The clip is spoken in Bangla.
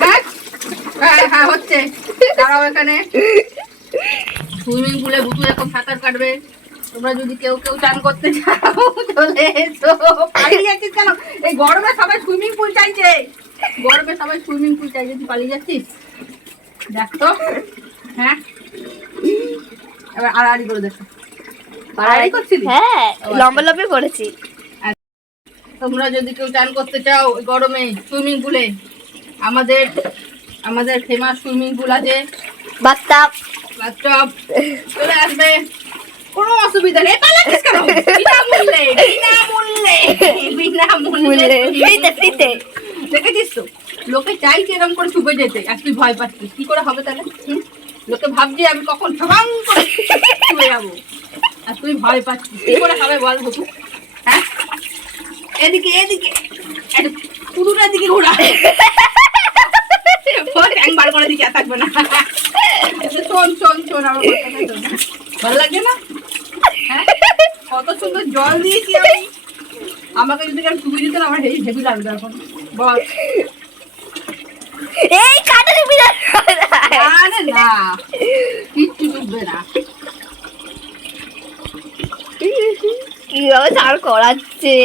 হ্যাঁ? হ্যাঁ হ্যাঁ সুইমিং পুলে সাঁতার কাটবে। তোমরা যদি কেউ কেউ চান করতে চাও এই গরমে সবাই সুইমিং পুল চাইছে। গরমে সবাই সুইমিং পুল চাইছে। তুই পালিয়ে যাচ্ছিস? দেখ তো। হ্যাঁ? আড়াআড়ি করে দেখো। আড়াআড়ি করছিলি? হ্যাঁ লম্বা লম্বা করেছি। তোমরা যদি কেউ চান করতে চাও গরমে সুইমিং পুলে আমাদের আমাদের ফেমাস সুইমিং পুল আছে। বাথটাব। বাথটব। চলে আসবে। কোনো অসুবিধা নেই। পালাচ্ছিস কেন? বিনামূল্যে বিনামূল্যে বিনামূল্যে মূল্যে ফ্রিতে ফ্রিতে। দেখেছিস তো? লোকে চাইছে এরকম করে চুপে যেতে আর তুই ভয় পাচ্ছিস। কি করে হবে তাহলে? লোকে ভাবছে আমি কখন ঠকাং করে যাব। আর তুই ভয় পাচ্ছিস। কি করে হবে বল হ্যাঁ এদিকে এদিকে। পুরোটার দিকে ঘোরা। ওর ট্যাং বার করে দিকে থাকবে না। শোন শোন শোন আমার ভালো লাগছে না? হ্যাঁ? কত সুন্দর জল দিয়েছি আমি। আমাকে যদি কেউ চুবি দিত আমার হেভি হেভি লাগবে এখন। বল। এই কাটারি বিড়াল আরে না কিচ্ছু ডুববে না। কীভাবে চার করাচ্ছে।